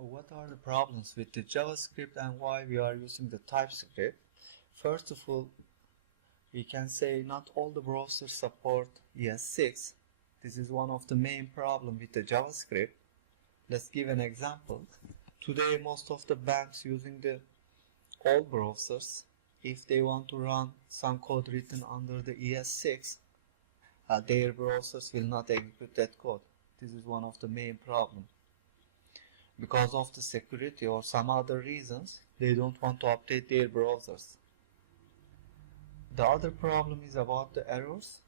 What are the problems with the JavaScript and why we are using the TypeScript? First of all, we can say not all the browsers support ES6. This is one of the main problems with the JavaScript. Let's give an example. Today most of the banks using the old browsers, if they want to run some code written under the ES6, their browsers will not execute that code. This is one of the main problems. Because of the security or some other reasons, they don't want to update their browsers. The other problem is about the errors,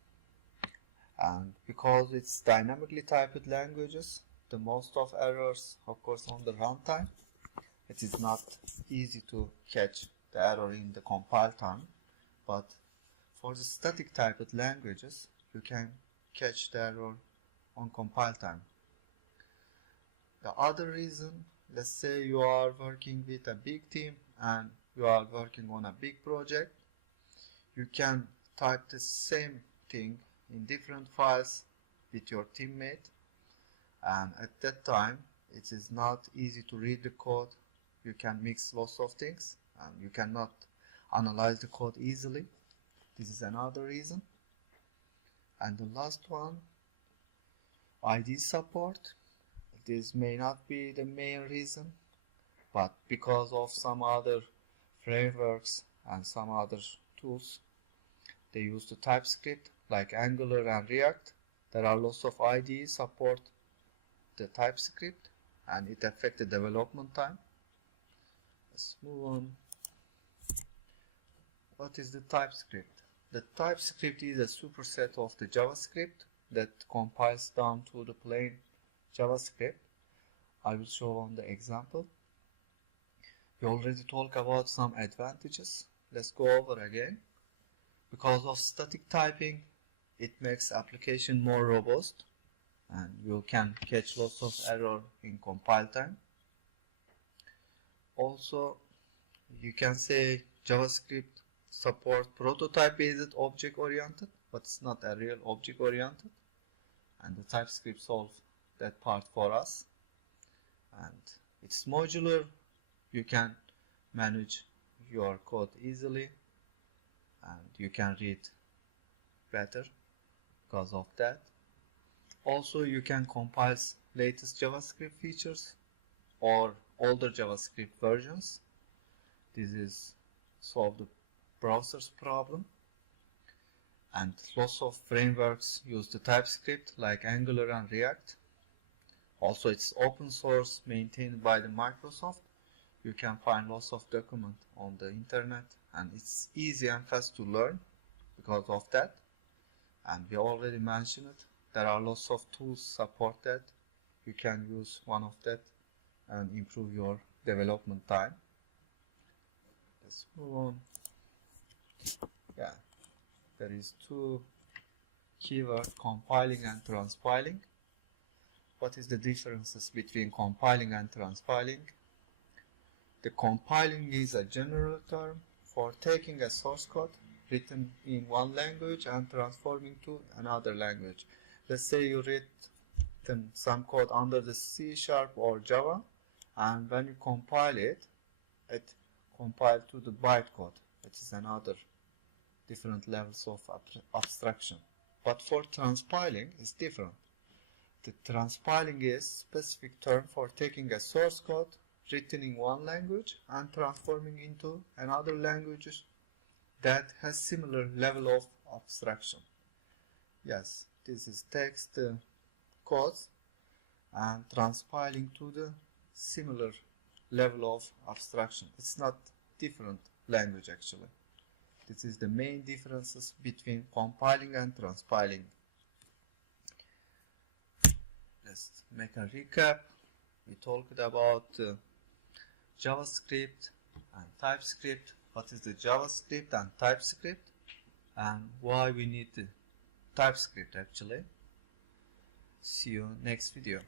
and because it's dynamically typed languages, the most of errors occurs on the runtime. It is not easy to catch the error in the compile time, but for the static typed languages, you can catch the error on compile time. The other reason, let's say you are working with a big team and you are working on a big project, you can type the same thing in different files with your teammate, and at that time it is not easy to read the code. You can mix lots of things and you cannot analyze the code easily. This is another reason. And the last one, ID support. This may not be the main reason, but because of some other frameworks and some other tools, they use the TypeScript like Angular and React. There are lots of IDEs support the TypeScript and it affects the development time. Let's move on. What is the TypeScript? The TypeScript is a superset of the JavaScript that compiles down to the plain JavaScript. I will show on the example. We already talked about some advantages. Let's go over again. Because of static typing, it makes application more robust and you can catch lots of error in compile time. Also, you can say JavaScript support prototype based object oriented, but it's not a real object oriented, and the TypeScript solves that part for us. And it's modular. You can manage your code easily and you can read better because of that. Also, you can compile latest JavaScript features or older JavaScript versions. This is solve the browser's problem. And lots of frameworks use the TypeScript like Angular and React. Also, it's open source, maintained by the Microsoft. You can find lots of documents on the internet and it's easy and fast to learn because of that. And we already mentioned it. There are lots of tools support that. You can use one of that and improve your development time. Let's move on. Yeah, there is two keywords, compiling and transpiling. What is the differences between compiling and transpiling? The compiling is a general term for taking a source code written in one language and transforming to another language. Let's say you read some code under the C# or Java, and when you compile it, it compiles to the bytecode. It is another different levels of abstraction. But for transpiling, it's different. The transpiling is a specific term for taking a source code written in one language and transforming into another language that has similar level of abstraction. Yes, this is text codes and transpiling to the similar level of abstraction. It's not different language actually. This is the main differences between compiling and transpiling. Let's make a recap. We talked about JavaScript and TypeScript. What is the JavaScript and TypeScript and why we need the TypeScript actually. See you next video.